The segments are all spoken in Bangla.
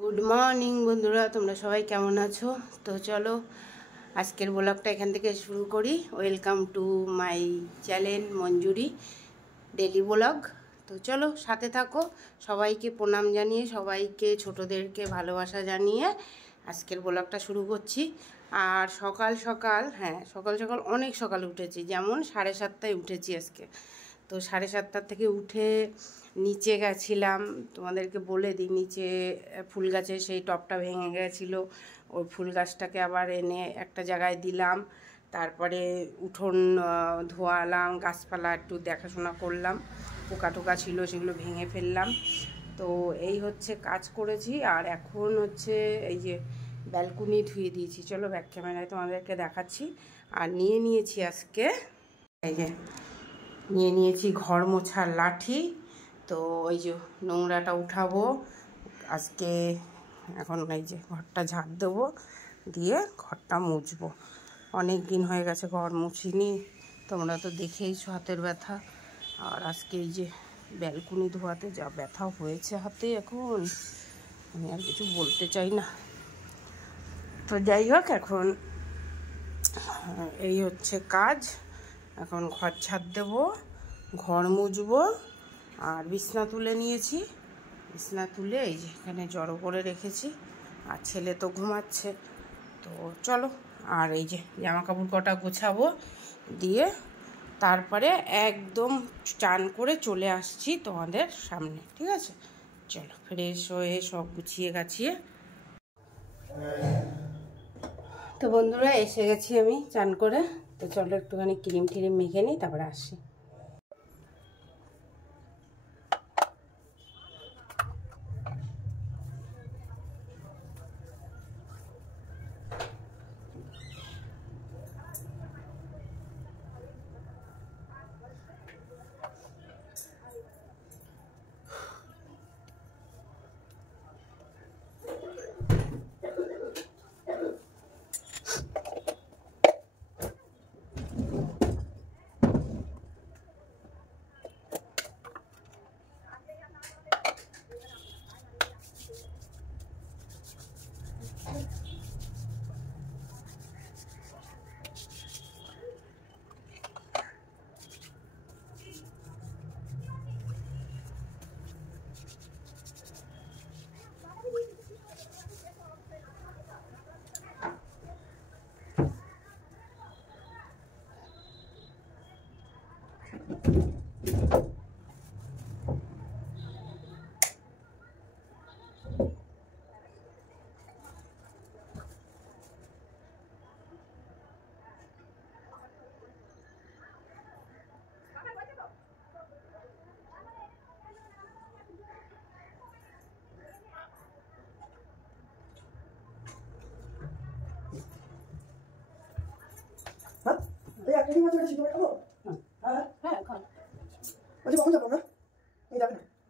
গুড মর্নিং বন্ধুরা, তোমরা সবাই কেমন আছো? তো চলো আজকের ব্লগটা এখান থেকে শুরু করি। Welcome to my channel Manjuri daily blog. তো চলো সাথে থাকো। সবাইকে প্রণাম জানিয়ে, সবাইকে ছোটদেরকে ভালোবাসা জানিয়ে আজকের ব্লগটা শুরু করছি। আর সকাল সকাল অনেক সকালে উঠেছি, যেমন 7:30টায় উঠেছি আজকে। তো 7:30টার থেকে উঠে নিচে গেছিলাম। তোমাদেরকে বলে দিই, নিচে ফুল গাছের সেই টবটা ভেঙে গেছিলো, ওই ফুল গাছটাকে আবার এনে একটা জায়গায় দিলাম। তারপরে উঠোন ধোয়ালাম, গাছপালা একটু দেখাশোনা করলাম, পোকা টোকা ছিল সেগুলো ভেঙে ফেললাম। তো এই হচ্ছে কাজ করেছি। আর এখন হচ্ছে এই যে ব্যালকনি ধুয়ে দিয়েছি। চলো ব্যাক ক্যামেরায় তোমাদেরকে দেখাচ্ছি। আর নিয়েছি আজকে এই যে নিয়েছি ঘর মোছার লাঠি। তো ওই যে নোংরাটা উঠাবো আজকে। এখন এই যে ঘরটা ঝাড় দেবো, দিয়ে ঘরটা মুছবো। অনেক দিন হয়ে গেছে ঘর মুছিনি, তোমরা তো দেখেইছো হাতের ব্যথা। আর আজকে এই যে ব্যালকনি ধোয়াতে যা ব্যথা হয়েছে হাতে, এখন আমি আর কিছু বলতে চাই না। তো যাই হোক, এখন এই হচ্ছে কাজ। এখন ঘর ঝাড় দেবো, ঘর মুছবো। আর বিছনা তুলে নিয়েছি, বিছনা তুলে এই যে এখানে জড়ো করে রেখেছি। আর ছেলে তো ঘুমাচ্ছে। তো চলো, আর এই যে জামা কাপড় কটা গোছাবো, দিয়ে তারপরে একদম চান করে চলে আসছি তোমাদের সামনে, ঠিক আছে? চলো ফ্রেশ হয়ে সব গুছিয়ে গাছিয়ে। তো বন্ধুরা এসে গেছি আমি চান করে। তো চলো একটুখানি ক্রিম টিরিম মেখে নিই, তারপরে আসি।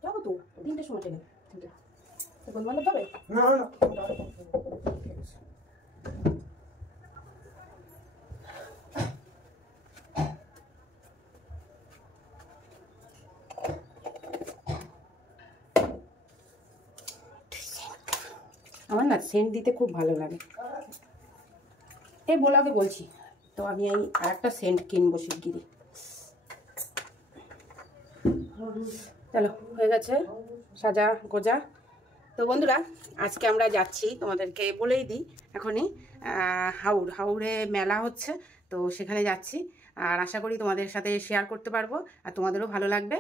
যাবো তো 3টের সময় ট্রেনে। বন্ধু বান্ধব যাবে না? আমার না সেন্ট দিতে খুব ভালো লাগে, এই ব্লগে বলছি। তো আমি এই আর একটা সেন্ট কিনবো শিগগিরই। চলো হয়ে গেছে সাজা গোজা। তো বন্ধুরা আজকে আমরা যাচ্ছি, তোমাদেরকে বলেই দিই এখনই। হাওড়ে মেলা হচ্ছে, তো সেখানে যাচ্ছি। আর আশা করি তোমাদের সাথে শেয়ার করতে পারবো, আর তোমাদেরও ভালো লাগবে।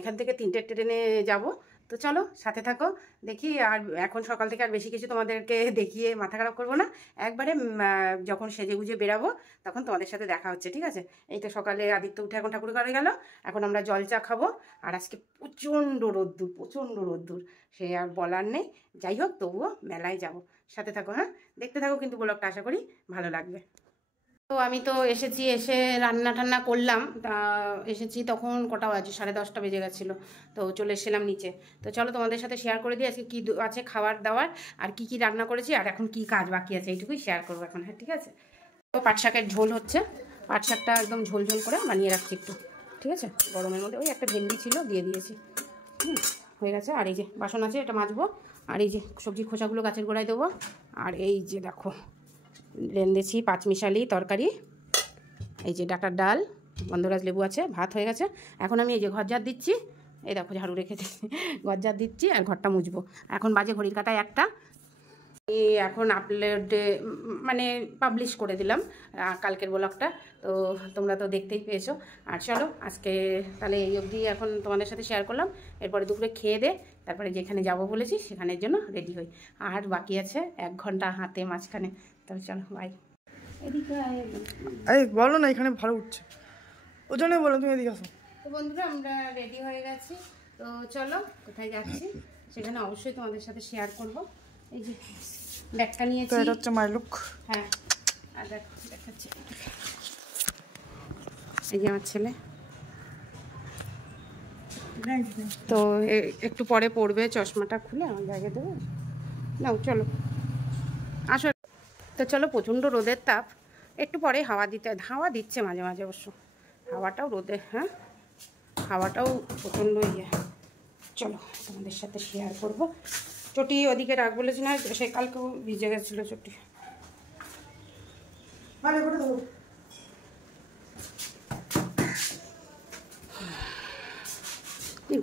এখান থেকে 3টের ট্রেনে যাব। তো চলো সাথে থাকো, দেখি। আর এখন সকাল থেকে আর বেশি কিছু তোমাদেরকে দেখিয়ে মাথা খারাপ করবো না। একবারে যখন সেজে গুজে বেরাবো তখন তোমাদের সাথে দেখা হচ্ছে, ঠিক আছে? এই তো সকালে আদিত্য উঠে এখন ঠাকুর ঘরে গেল, এখন আমরা জল চা খাবো। আর আজকে প্রচণ্ড রোদ্দুর, সে আর বলার নেই। যাই হোক, তবুও মেলায় যাব। সাথে থাকো, হ্যাঁ? দেখতে থাকো কিন্তু ব্লগটা, আশা করি ভালো লাগবে। তো আমি তো এসেছি, এসে রান্না টান্না করলাম। তা এসেছি তখন কটা বাজে, 10:30 বেজে গেছিলো। তো চলে এসেছিলাম নিচে। তো চলো তোমাদের সাথে শেয়ার করে দিই আজকে কী আছে খাবার দাবার, আর কি কি রান্না করেছি, আর এখন কি কাজ বাকি আছে, এইটুকুই শেয়ার করবো এখন, হ্যাঁ ঠিক আছে? তো পাট শাকের ঝোল হচ্ছে, পাট শাকটা একদম ঝোল করে বানিয়ে রাখছি একটু, ঠিক আছে? গরমের মধ্যে ওই একটা ভেন্ডি ছিল দিয়ে দিয়েছি, হয়ে গেছে। আর এই যে বাসন আছে, এটা মাজবো। আর এই যে সবজির খোসাগুলো গাছের গোড়ায় দেবো। আর এই যে দেখো রেঁধেছি পাঁচমিশালি তরকারি, এই যে ডাঁটার ডাল, গন্ধরাজ লেবু আছে, ভাত হয়ে গেছে। এখন আমি এই যে ঘর ঝাড় দিচ্ছি, এই দেখো ঝাড়ু রেখেছি, ঘর ঝাড় দিচ্ছি আর ঘরটা মুছবো। এখন বাজে ঘড়ির কাঁটায় 1টা। এখন আপলোডে মানে পাবলিশ করে দিলাম কালকের ব্লগটা, তো তোমরা তো দেখতেই পেয়েছো। আর চলো আজকে তাহলে এই অবধি এখন তোমাদের সাথে শেয়ার করলাম। এরপরে দুপুরে খেয়ে দে তারপরে যেখানে যাব বলেছি সেখানের জন্য রেডি হই। আর বাকি আছে 1 ঘন্টা হাতে মাঝখানে। তাহলে চলো বাই। এদিকে বলো না, এখানে ভালো উঠছে, ওই জন্যই বলো তুমি এদিকে আসো। তো বন্ধুরা আমরা রেডি হয়ে গেছি, তো চলো কোথায় যাচ্ছি সেখানে অবশ্যই তোমাদের সাথে শেয়ার করব। এই যে ব্যাগটা নিয়েছি, তো এটা হচ্ছে মাই লুক। হ্যাঁ আর দেখাচ্ছি, এই যে আমার ছেলে, তো একটু পরে পড়বে, চশমাটা খুলে আমার জায়গায় দেবে। নাও চলো আসো। তো চলো, প্রচণ্ড রোদের তাপ, একটু পরে হাওয়া দিচ্ছে মাঝে মাঝে অবশ্য, হাওয়াটাও রোদে, হ্যাঁ হাওয়াটাও প্রচণ্ড ইয়ে। চলো তোমাদের সাথে শেয়ার করব। চটি ওদিকে রাখ বলেছি না, সে কালকেও ভিজে গেছিলো চটি।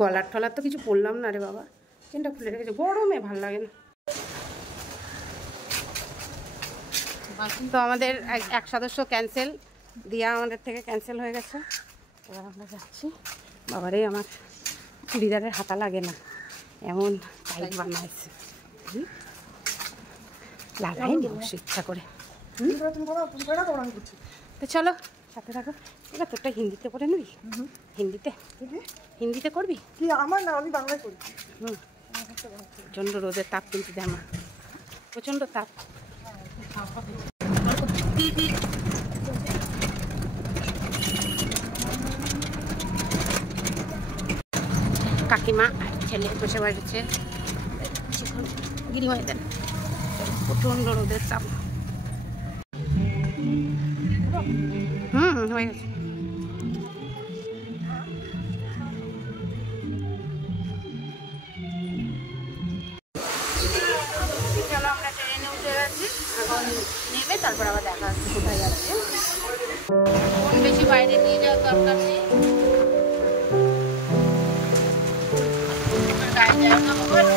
গলার টলার তো কিছু পরলাম না রে বাবা, চেনটা খুলে রেখেছে, গরমে ভাল লাগে না। তো আমাদের এক সদস্য ক্যান্সেল, দিয়া আমাদের থেকে ক্যান্সেল হয়ে গেছে। এবার আমরা যাচ্ছি। বাবারে আমার চুড়িদারের হাতা লাগে না, এমন টাইট বানাইছে, লাগাইনি অবশ্য ইচ্ছা করে। তো চলো সাথে থাকো। এবার তোরটা হিন্দিতে করে নিবি? হিন্দিতে করবি কি? আমার না, আমি বাংলায় করি। প্রচণ্ড রোদের তাপ কিন্তু দেয়, আমার প্রচণ্ড তাপ। কাকিমা ছেলে বসে বাড়িছে গিরিমাই দেন, প্রচণ্ড রোদের তাপ। হয়ে গেছে। চলো আমরা ট্রেনে উঠে গেছি, এখন নেবে তারপর আবার দেখা যাচ্ছে কোথায় যাচ্ছে। ফোন বেশি বাইরে নিয়ে যাওয়ার দরকার নেই, গায়ে যায় না মোবাইল।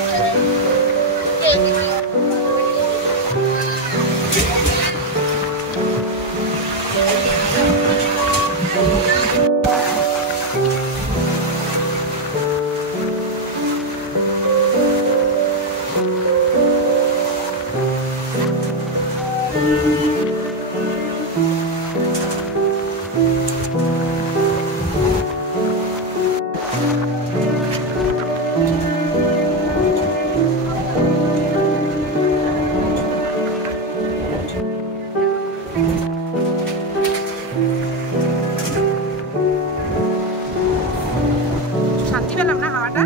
শান্তি পেলাম না হাওয়াটা,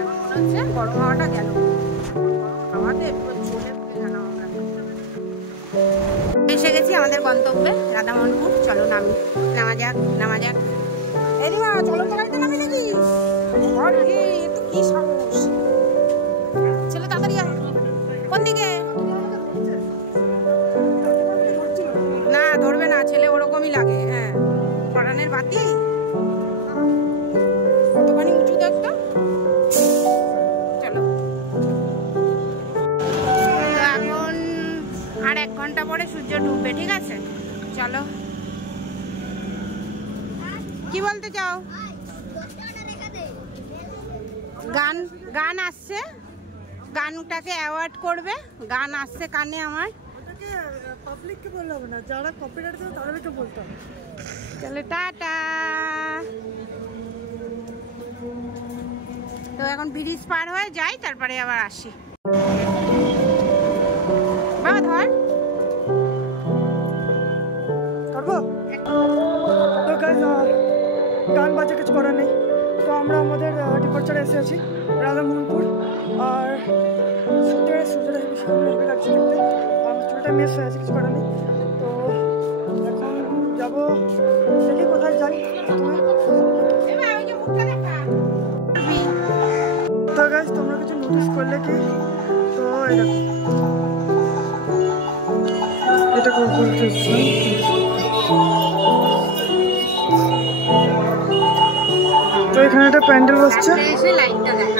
এখন মনে হচ্ছে গরম হাওয়াটা গেল, হাওয়াতে চলে গেলাম আমরা। এসে গেছি আমাদের গন্তব্যে রাধামোহনপুর। চলো নামা যাক। এদিকে চলো তো, গাড়িতে নামি নাকি? তো কি সাহস, ছেলে তাড়াতাড়ি আয়। কোন দিকে? না ধরবে না, ছেলে ওরকমই লাগে। হ্যাঁ পরানের বাতি কতখানি উঁচু দেখতো। চলো, এখন আর 1 ঘন্টা পরে সূর্য ডুববে, ঠিক আছে? চলো, কি বলতে চাও? গান আসছে, গানটাকে অ্যাওয়ার্ড করবে, গান আসছে কানে আমার। পাবলিককে বললে হবে না, যারা কপিরাইট দেবে তাদেরকে বলতে হবে। চলো টাটা। তো এখন ব্রিজ পার হয়ে যাই, তারপরে আবার আসি। বাবা ধর করবো। তো গান বাজে কিছু করার নেই। তো আমরা আমাদের ডিপার্চারে এসে আছি রাধামোহনপুর, আর সূর্যটা হেবি সুন্দর হেবি লাগছে দেখতে। আমার চুলটা মিস হয়ে আছে, কিছু করার নেই। তো এখন যাবো, দেখি কোথায় যাই। তো গাইস তোমরা কিছু নোটিস করলে কি, তো এটা বলতেছি তো এখানে একটা প্যান্ডেল বসছে।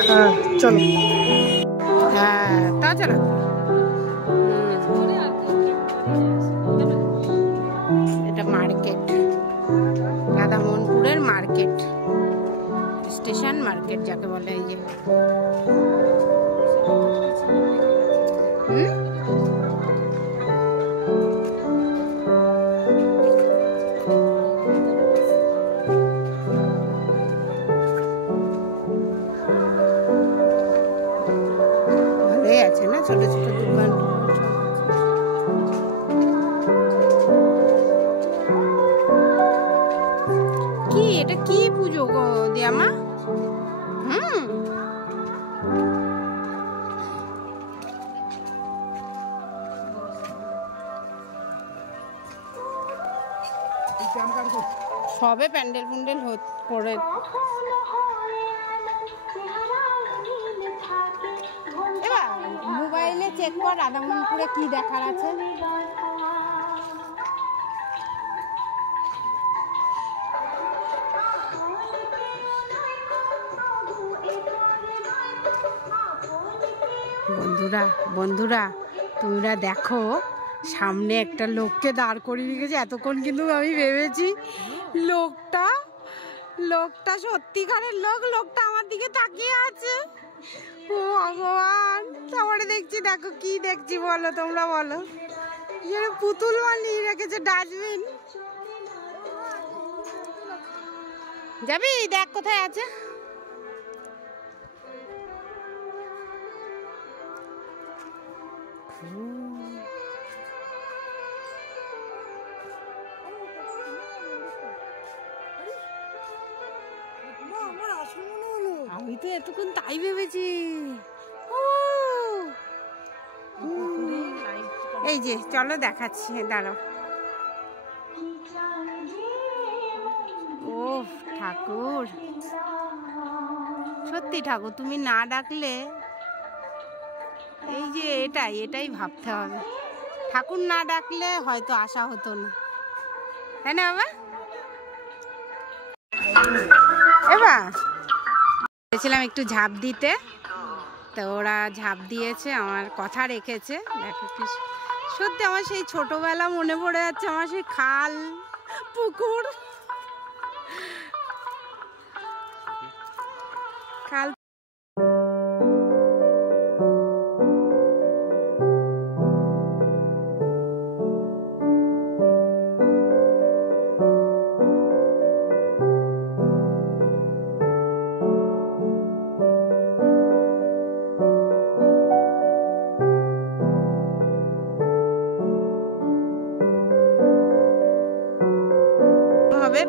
হ্যাঁ চলো, হ্যাঁ তা চলো। এটা মার্কেট, রাধামোহনপুরের মার্কেট, স্টেশন মার্কেট যাকে বলে। এই যে ভালোই আছে না, ছোট ছোট দোকান। কি এটা কি পুজো গো দিয়ামা? সবে প্যান্ডেল পুন্ডেল করে। এবার মোবাইলে চেক কর রাধামোহনপুরে কি দেখার আছে। বন্ধুরা তোমরা দেখো, সামনে একটা লোককে দাঁড় করিয়ে রেখেছে। এতক্ষণ কিন্তু আমি ভেবেছি লোকটা সত্যিকারের লোকটা আমার দিকে তাকিয়ে আছে। ও ভগবান, তারপরে দেখছি, দেখো কি দেখছি বলো, তোমরা বলো। পুতুল বানিয়ে রেখেছে, ডাস্টবিন। যাবি দেখ কোথায় আছে। আমি তো এতক্ষণ তাই ভেবেছি। এই যে চলো দেখাচ্ছি, দাঁড়াও। ও ঠাকুর, সত্যি ঠাকুর, তুমি না ডাকলে এই যে এটাই ভাবতে হবে। ঠাকুর না ডাকলে হয়তো আসা হতো না, তাই না বাবা? এবার বলেছিলাম একটু ঝাঁপ দিতে, তো ওরা ঝাঁপ দিয়েছে, আমার কথা রেখেছে। দেখো কি সত্যি, আমার সেই ছোটবেলা মনে পড়ে যাচ্ছে, আমার সেই খাল পুকুর খাল।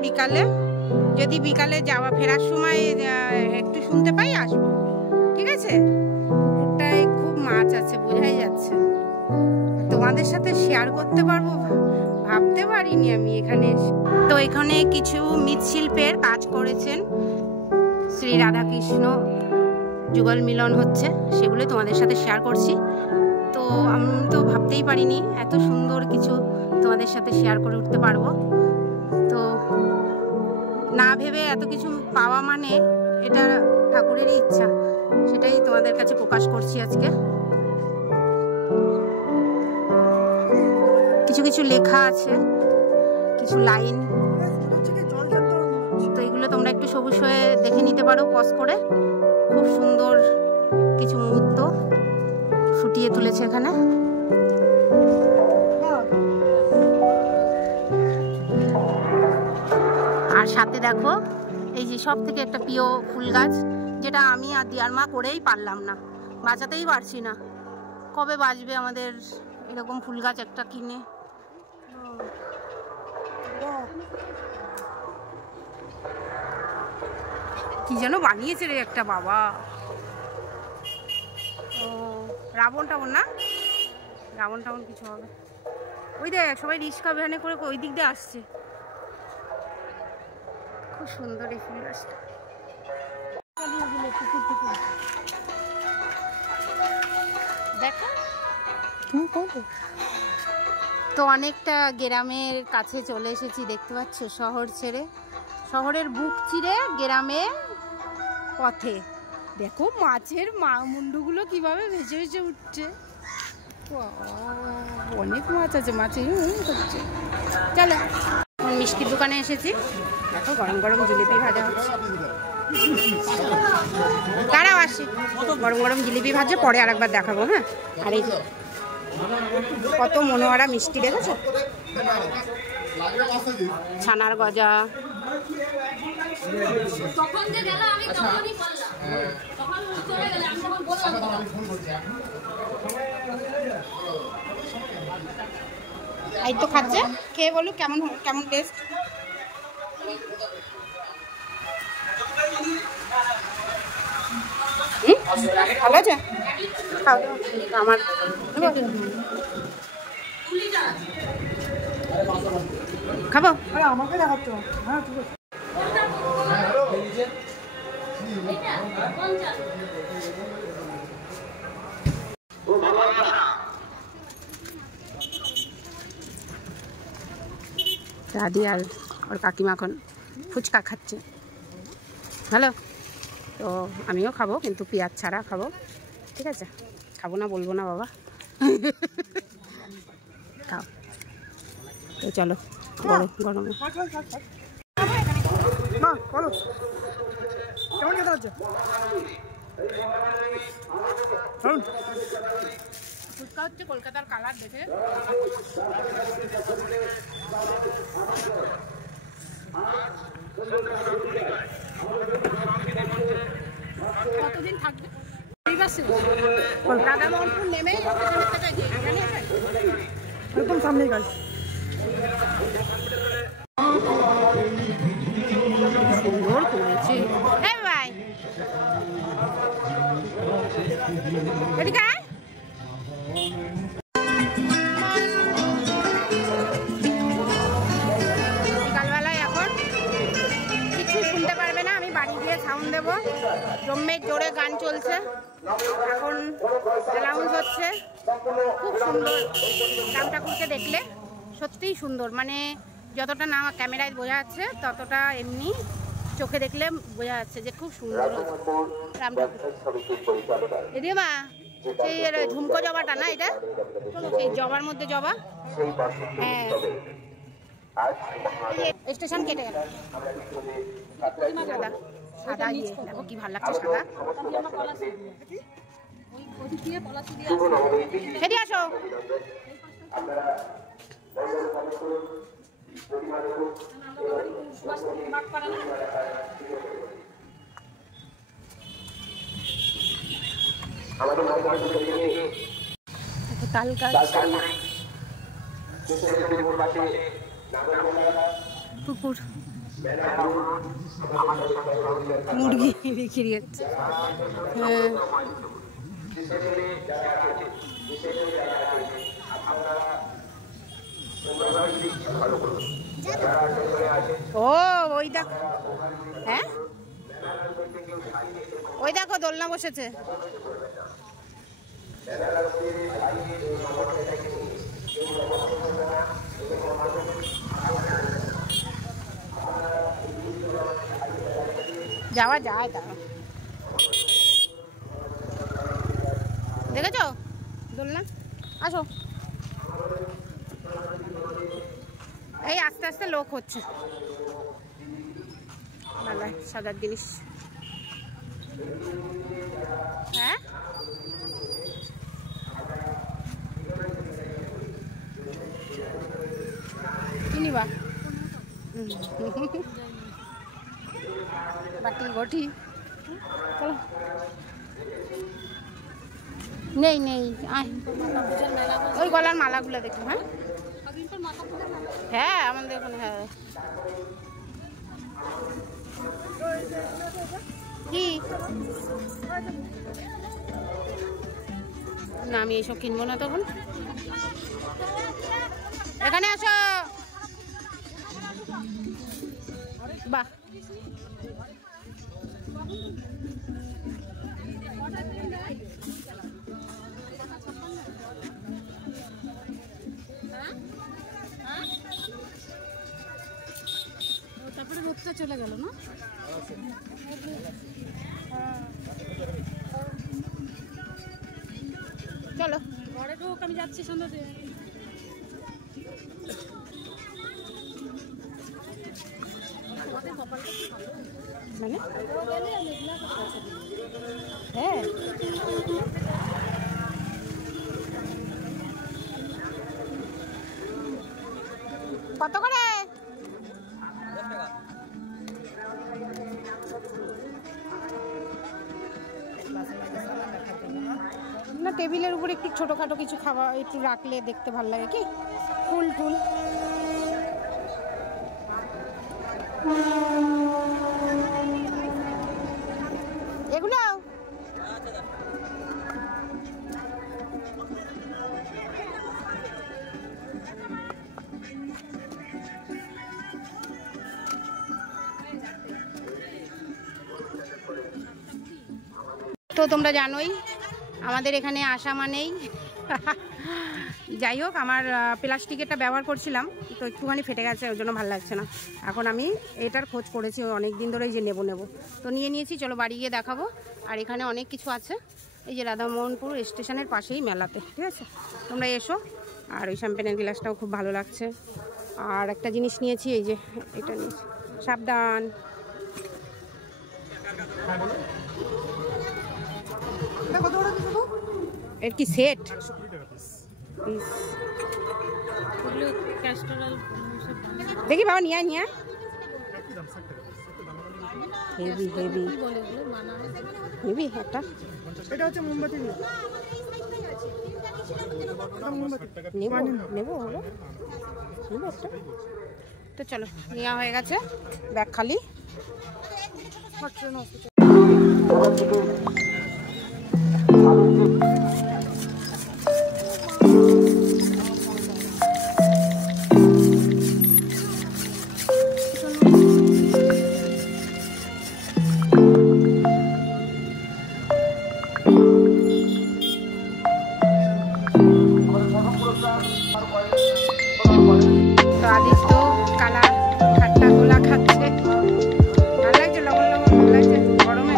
বিকালে যদি বিকালে ফেরার সময় একটু শুনতে পাই আসবো, ঠিক আছে? পুকুরটায় খুব মাছ আছে, বোঝাই যাচ্ছে। তোমাদের সাথে শেয়ার করতে পারবো ভাবতে পারিনি আমি এখানে। তো এখানে কিছু মৃৎশিল্পের কাজ করেছেন শ্রী রাধাকৃষ্ণ, যুগল মিলন হচ্ছে, সেগুলো তোমাদের সাথে শেয়ার করছি। তো আমি তো ভাবতেই পারিনি এত সুন্দর কিছু তোমাদের সাথে শেয়ার করে উঠতে পারবো। তো না ভেবে এত কিছু পাওয়া মানে এটা ঠাকুরেরই ইচ্ছা, সেটাই তোমাদের কাছে প্রকাশ করছি আজকে। কিছু কিছু লেখা আছে, কিছু লাইন, তো এগুলো তোমরা একটু সবুজ হয়ে দেখে নিতে পারো পজ করে। খুব সুন্দর কিছু মুহূর্ত ফুটিয়ে তুলেছে এখানে। আর সাথে দেখো এই যে সব থেকে একটা প্রিয় ফুল গাছ, যেটা আমি আর দিয়ার মা করেই পারলাম না, বাঁচাতেই পারছি না। কবে বাঁচবে আমাদের এরকম ফুল গাছ একটা কিনে? কি যেন বানিয়েছে রে একটা, বাবা। ও রাবণ টাবণ না, রাবণ টাবণ কিছু হবে। ওই দেখ সবাই রিক্সা ভ্যানে করে ওই দিক দিয়ে আসছে। খুব সুন্দর এই ফুল গাছটা। দেখো তো অনেকটা গ্রামের কাছে চলে এসেছি, দেখতে পাচ্ছ, শহর ছেড়ে, শহরের বুক চিরে গ্রামের পথে। দেখো মাছের মুন্ডুগুলো কিভাবে ভেসে ভেসে উঠছে। অনেক মাছ আছে, মাছে করছে। চলো মিষ্টির দোকানে এসেছি, দেখো গরম গরম জিলিপি ভাজা হচ্ছে। তারাও আসি, গরম গরম জিলিপি ভাজা পরে আর একবার দেখাবো। হ্যাঁ, আর এই কত মনোয়ারা মিষ্টি দেখেছো, ছানার গজা। এই তো খাচ্ছে, খেয়ে বলো কেমন কেমন টেস্ট। ভালো আছে, আমার খাবো। আমাকে দেখাচ্ছ? হ্যাঁ ঠিক আছে। দাদি আর ওর কাকিমা এখন ফুচকা খাচ্ছে। ভালো তো, আমিও খাবো কিন্তু পেঁয়াজ ছাড়া খাবো, ঠিক আছে? খাবো না বলবো না বাবা। খাও তো, চলো গরম গরমে। ফুচকা হচ্ছে কলকাতার কালার দেখে। কতদিন থাকবে? রাধামোহনপুর নেমে একদম সামনেই গাছ। সুন্দর করেছে। এই ভাই এদিকে আয়। বিকালবেলায় এখন কিছু শুনতে পারবে না, আমি বাড়ি গিয়ে সাউন্ড দেবো। জম্মের জোরে গান চলছে, এখন অ্যানাউন্স হচ্ছে। খুব সুন্দর, রাম ঠাকুরকে দেখলে সত্যিই সুন্দর, মানে যতটা না ক্যামেরায় বোঝা যাচ্ছে ততটা এমনি চোখে দেখলে বোঝা যাচ্ছে যে খুব সুন্দর রাম ঠাকুর। এদি মা, সেই ঝুমকো জবাটা না এটা, সেই জবার মধ্যে জবা। হ্যাঁ, স্টেশন কেটে গেল। সাদা সাদা ইয়ে, দেখো কি ভালো লাগছে সাদা। সেটি আসো। তাল গাছ, পুকুর, মুরগি বিক্রি হচ্ছে। হ্যাঁ, ও ওই দেখো, হ্যাঁ ওই দেখো দোলনা বসেছে। যাওয়া যায়, তা দেখেছো দোলনা? আসো, এই আস্তে আস্তে লোক হচ্ছে, মেলায় সাজার জিনিস। হ্যাঁ, কি নিবা? বাটি ঘটি, চলো। নেই নেই, ওই গলার মালাগুলো দেখো। হ্যাঁ হ্যাঁ, আমাদের এখানে। হ্যাঁ, কি না, আমি এইসব কিনবো না তখন। এখানে আসো। বাহ, চলে গেল না? চলো ঘরে ঢোক, আমি যাচ্ছি সন্ধ্যাতে। মানে হ্যাঁ কত করে? না টেবিলের উপর একটু ছোটোখাটো কিছু খাওয়া একটু রাখলে দেখতে ভালো লাগে কি, ফুল টুল। এগুলো তো তোমরা জানোই আমাদের এখানে আসা মানেই যাই হোক, আমার প্লাস্টিকেরটা ব্যবহার করছিলাম তো একটুখানি ফেটে গেছে, ওই জন্য ভালো লাগছে না। এখন আমি এটার খোঁজ করেছি অনেক দিন ধরেই যে নেব তো নিয়ে নিয়েছি। চলো বাড়ি গিয়ে দেখাবো। আর এখানে অনেক কিছু আছে, এই যে রাধামোহনপুর স্টেশনের পাশেই মেলাতে, ঠিক আছে? তোমরা এসো। আর ওই শ্যাম্পেনের গ্লাসটাও খুব ভালো লাগছে। আর একটা জিনিস নিয়েছি, এই যে এটা নিয়েছি, সাবধান। এর কি সেট? দেখি বাবা নিয়ে নিয়ে হেভি হেভি নিবি একটা। এটা হচ্ছে মোমবাতি দিয়ে। নেবো নেবো হলো নেবো একটা। তো চলো নেওয়া হয়ে গেছে, ব্যাগ খালি। তো আদিত্য কালা ঠাট্টা গোলা খাচ্ছে, ভালো লাগছে, লবণ লবণ ভালো লাগছে গরমে।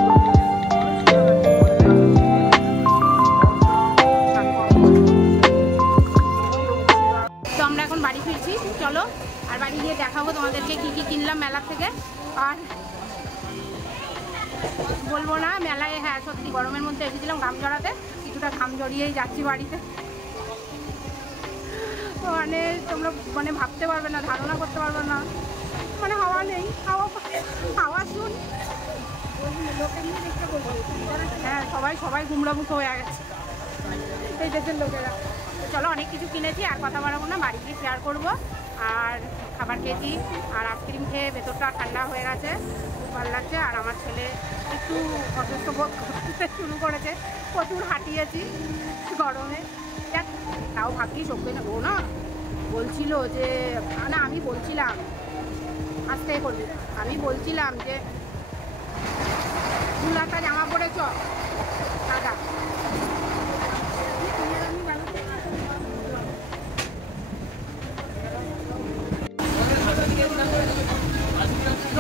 তো আমরা এখন বাড়ি ফিরছি, চলো। আর বাড়ি গিয়ে দেখাবো তোমাদেরকে কি কি কিনলাম মেলা থেকে। আর বলবো না মেলায়, হ্যাঁ সত্যি গরমের মধ্যে এসেছিলাম ঘাম জড়াতে, কিছুটা ঘাম জড়িয়েই যাচ্ছি বাড়িতে। মানে তোমরা মানে ভাবতে পারবে না, ধারণা করতে পারবে না, মানে হাওয়া নেই, হাওয়া শুন লোকে নিয়ে দেখতে বলবো। হ্যাঁ সবাই সবাই গুমরামুখ হয়ে গেছে এই দেশের লোকেরা। চলো অনেক কিছু কিনেছি, আর কথা বাড়াবো না, বাড়ি গিয়ে শেয়ার করবো। আর খাবার খেয়েছি, আর আইসক্রিম খেয়ে ভেতরটা ঠান্ডা হয়ে গেছে, খুব ভালো লাগছে। আর আমার ছেলে একটু অসুস্থ বোধ করতে শুরু করেছে, প্রচুর হাঁটিয়েছি গরমে। তাও ভাগ্যিস ওকে ও না বলছিল যে, না আমি বলছিলাম আস্তে করবি, আমি বলছিলাম যে দুলাটা জামা পরে চ দাদা।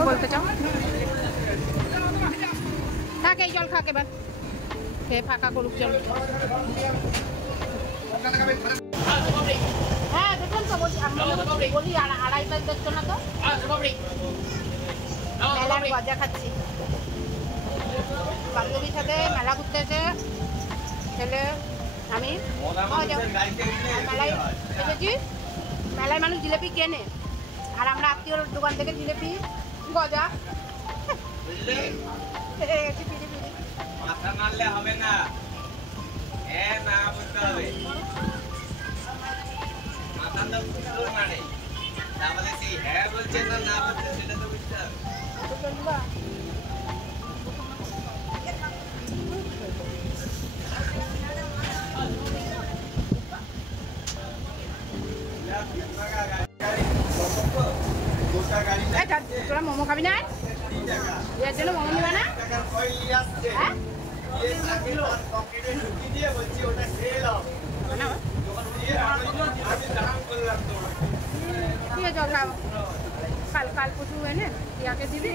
বলতে চাও থাকে এই জল খাক, এবার খেয়ে ফাঁকা করুক জল। হ্যাঁ দেখুন তো বলি আড়াই প্যাক দেখছো না তো, মেলার গজা খাচ্ছি। বান্ধবীর সাথে মেলা ঘুরতে এসে ছেলে আমি মেলায় এসেছি। মেলায় মানুষ জিলেপি কেনে, আর আমরা আত্মীয়র দোকান থেকে জিলেপি গজা মাথা মারলে হবে না, না বুঝতে হবে, মাথা তো বুঝতে মানে তাহলে সেই হ্যাঁ বলছে না বলছে সেটা তো বুঝতে হবে। তোরা মোমো খাবি না? এর জন্য মোমো নিবা না? হ্যাঁ ঠিক আছে খাও কাল কাল পশু এনে টিয়াকে দিবি।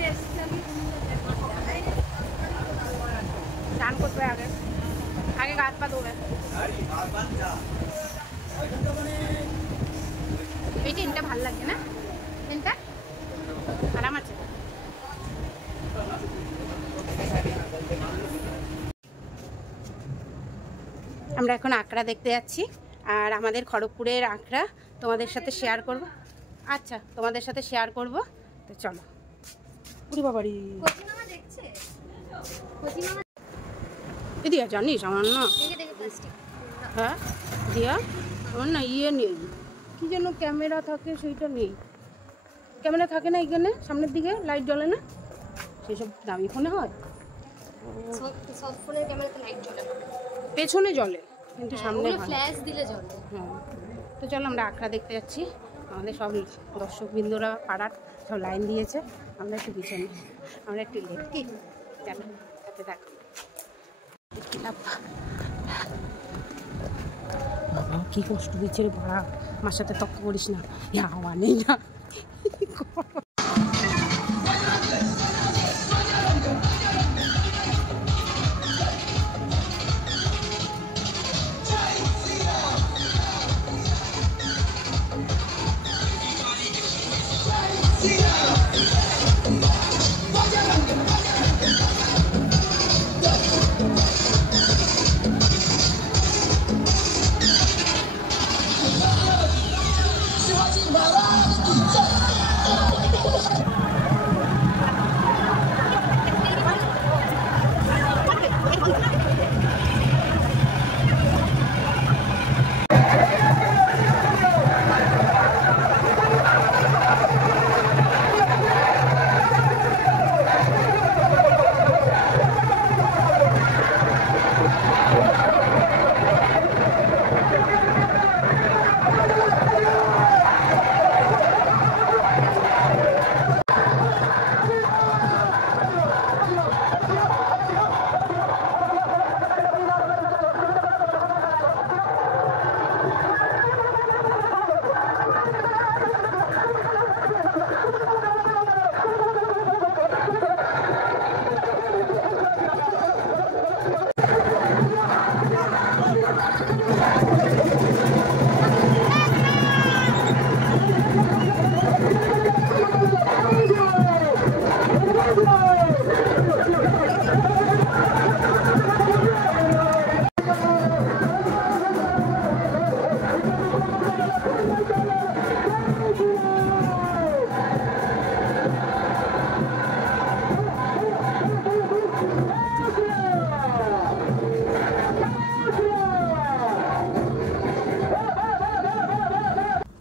স্নান করবে আগে, আগে গাছ পা ধোবে। এই ট্রেনটা ভালো লাগছে না? ট্রেনটা আরাম আছে। আমরা এখন আঁকড়া দেখতে যাচ্ছি, আর আমাদের খড়গপুরের আঁকড়া তোমাদের সাথে শেয়ার করব। আচ্ছা, তোমাদের সাথে শেয়ার করব, তো চলো। উড়ি বাবারি দিয়া জানিস আমার না, হ্যাঁ দিয়া আমার না ইয়ে নেই, কি যেন ক্যামেরা থাকে সেইটা নেই। ক্যামেরা থাকে না এখানে, সামনের দিকে লাইট জ্বলে না, সেসব দামি ফোনে হয়। সব ফোনের ক্যামেরাতে লাইট জ্বলে না, পেছনে জ্বলে কিন্তু সামনে ফ্ল্যাশ দিলে জ্বলে। হ্যাঁ, তো চলো আমরা আঁকড়া দেখতে যাচ্ছি। আমাদের সব দর্শকবৃন্দরা পাড়ার সব লাইন দিয়েছে, আমরা একটু পিছনে, আমরা একটু লেট কি চলো সাথে দেখো। বাবা কি কষ্ট দিচ্ছে রে ভাড়া, আমার সাথে তক্ক করিস না, হাওয়া নেই না।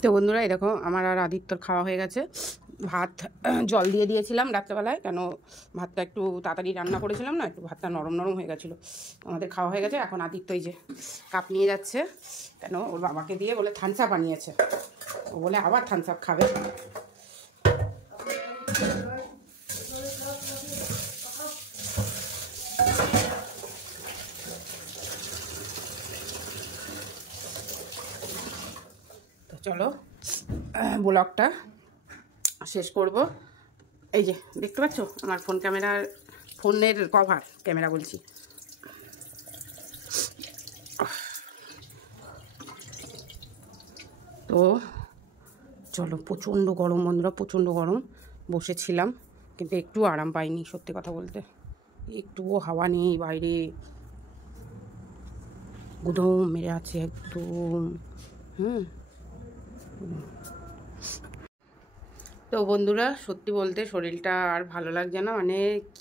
তো বন্ধুরা এই দেখো আমার আর আদিত্যর খাওয়া হয়ে গেছে। ভাত জল দিয়ে দিয়েছিলাম রাত্রেবেলায়, কেন ভাতটা একটু তাড়াতাড়ি রান্না করেছিলাম না, একটু ভাতটা নরম নরম হয়ে গেছিলো। আমাদের খাওয়া হয়ে গেছে। এখন আদিত্য এই যে কাপ নিয়ে যাচ্ছে, কেন ওর বাবাকে দিয়ে বলে থামস আপ আনিয়েছে, ও বলে আবার থামস আপ খাবে। তো চলো ব্লগটা শেষ করব। এই যে দেখতে পাচ্ছ আমার ফোনের কভার, ক্যামেরা বলছি। তো চলো, প্রচণ্ড গরম বন্ধুরা, প্রচণ্ড গরম। বসেছিলাম কিন্তু একটু আরাম পাইনি, সত্যি কথা বলতে। একটুও হাওয়া নেই বাইরে, গুদম মেরে আছে একদম। তো বন্ধুরা সত্যি বলতে শরীরটা আর ভালো লাগছে না, মানে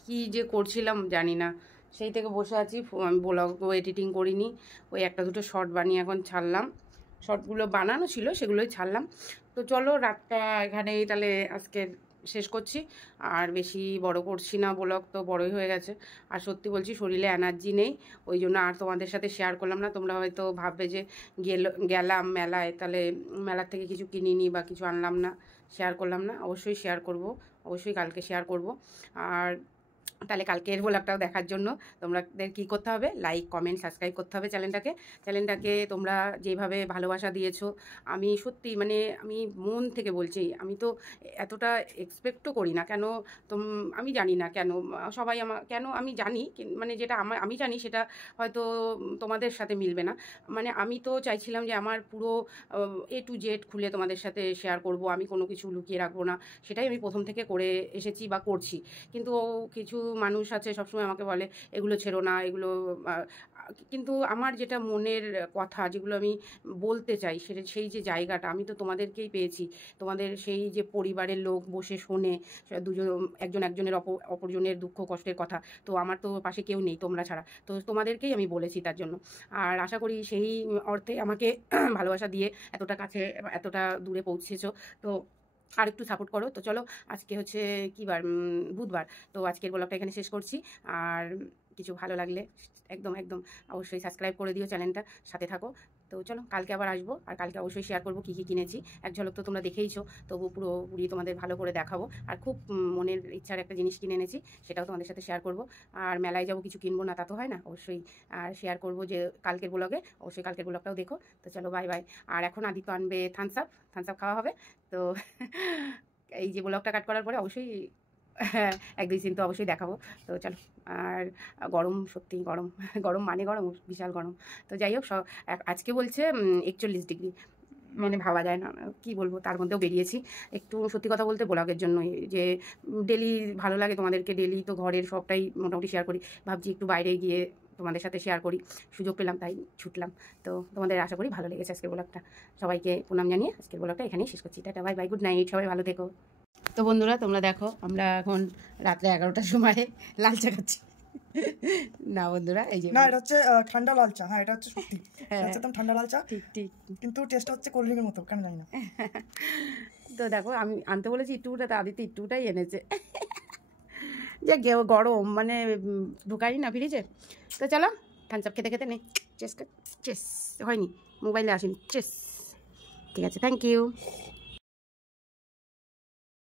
কি যে করছিলাম জানি না, সেই থেকে বসে আছি। আমি ব্লগও এডিটিং করিনি, ওই একটা দুটো শর্ট বানিয়ে এখন ছাড়লাম, শর্টগুলো বানানো ছিল সেগুলোই ছাড়লাম। তো চলো রাতটা এখানেই তাহলে আজকে শেষ করছি, আর বেশি বড় করছি না, ব্লগ তো বড়ই হয়ে গেছে। আর সত্যি বলছি শরীরে এনার্জি নেই, ওই জন্য আর তোমাদের সাথে শেয়ার করলাম না। তোমরা হয়তো ভাববে যে গেলাম মেলায়, তাহলে মেলার থেকে কিছু কিনিনি বা কিছু আনলাম না, শেয়ার করলাম না। অবশ্যই শেয়ার করব, অবশ্যই কালকে শেয়ার করব। আর তাহলে কালকের ব্লগটাও দেখার জন্য তোমাদের কী করতে হবে, লাইক কমেন্ট সাবস্ক্রাইব করতে হবে চ্যানেলটাকে তোমরা যেভাবে ভালোবাসা দিয়েছো, আমি সত্যি মানে আমি মন থেকে বলছি, আমি তো এতটা এক্সপেক্টও করি না। কেন আমি জানি না কেন সবাই কেন আমি জানি, মানে যেটা আমি জানি সেটা হয়তো তোমাদের সাথে মিলবে না। মানে আমি তো চাইছিলাম যে আমার পুরো A to Z খুলে তোমাদের সাথে শেয়ার করব, আমি কোনো কিছু লুকিয়ে রাখবো না, সেটাই আমি প্রথম থেকে করে এসেছি বা করছি। কিন্তু কিছু মানুষ আছে সবসময় আমাকে বলে এগুলো ছেড়ো না, এগুলো কিন্তু আমার যেটা মনের কথা যেগুলো আমি বলতে চাই সেই যে জায়গাটা আমি তো তোমাদেরকেই পেয়েছি, তোমাদের সেই যে পরিবারের লোক বসে শোনে একজনের অপরজনের দুঃখ কষ্টের কথা, তো আমার তো পাশে কেউ নেই তোমরা ছাড়া, তো তোমাদেরকেই আমি বলেছি তার জন্য। আর আশা করি সেই অর্থে আমাকে ভালোবাসা দিয়ে এতটা কাছে এতটা দূরে পৌঁছেছো, তো আর একটু সাপোর্ট করো। তো চলো, আজকে হচ্ছে কী বার, বুধবার, তো আজকের ব্লগটা এখানে শেষ করছি। আর কিছু ভালো লাগলে একদম অবশ্যই সাবস্ক্রাইব করে দিও, চ্যানেলটা সাথে থাকো। তো চলো, কালকে আবার আসবো, আর কালকে অবশ্যই শেয়ার করবো কী কী কিনেছি। এক ঝলক তো তোমরা দেখেইছো, তবু পুরোপুরি তোমাদের ভালো করে দেখাবো। আর খুব মনের ইচ্ছার একটা জিনিস কিনে এনেছি, সেটাও তোমাদের সাথে শেয়ার করবো। আর মেলায় যাবো, কিছু কিনবো না তা তো হয় না, অবশ্যই আর শেয়ার করবো যে কালকের ব্লগে, অবশ্যই কালকের ব্লগটাও দেখো। তো চলো, বাই বাই। আর এখন আদিত্য আনবে থামস আপ খাওয়া হবে। তো এই যে ব্লগটা কাট করার পরে অবশ্যই হ্যাঁ 1-2 সিন তো অবশ্যই দেখাবো। তো চলো, আর গরম, সত্যি গরম মানে গরম, বিশাল গরম। তো যাই হোক, আজকে বলছে 41 ডিগ্রি, মানে ভাবা যায় না, কি বলবো, তার মধ্যেও বেরিয়েছি একটু, সত্যি কথা বলতে ব্লগের জন্যই, যে ডেলি ভালো লাগে তোমাদেরকে, ডেলি তো ঘরের সবটাই মোটামুটি শেয়ার করি, ভাবছি একটু বাইরে গিয়ে তোমাদের সাথে শেয়ার করি, সুযোগ পেলাম তাই ছুটলাম। তো তোমাদের আশা করি ভালো লেগেছে আজকের ব্লগটা। সবাইকে প্রণাম জানিয়ে আজকের ব্লগটা এখানেই শেষ করছি। Tata, bye bye, good night, সবাই ভালো থেকো। তো বন্ধুরা, তোমরা দেখো আমরা এখন রাত্রে 11টার সময় লাল চা খাচ্ছি। না বন্ধুরা, এই যে না, এটা হচ্ছে ঠান্ডা লাল চা। হ্যাঁ, এটা হচ্ছে সত্যি, হ্যাঁ, একদম ঠান্ডা লাল চা, ঠিক কিন্তু টেস্টটা হচ্ছে কোল্ড ড্রিঙ্কের মতো, কেন জানি না। তো দেখো, আমি আনতে বলেছি ইট্টুটা, তো আদিত্য ইট্টুটাই এনেছে, যে গরম মানে ঢুকাই না ফ্রিজে। তো চলো, থামস আপ খেতে খেতে নেই, চেস হয়নি, মোবাইলে আসেনি, চেস। ঠিক আছে, থ্যাংক ইউ।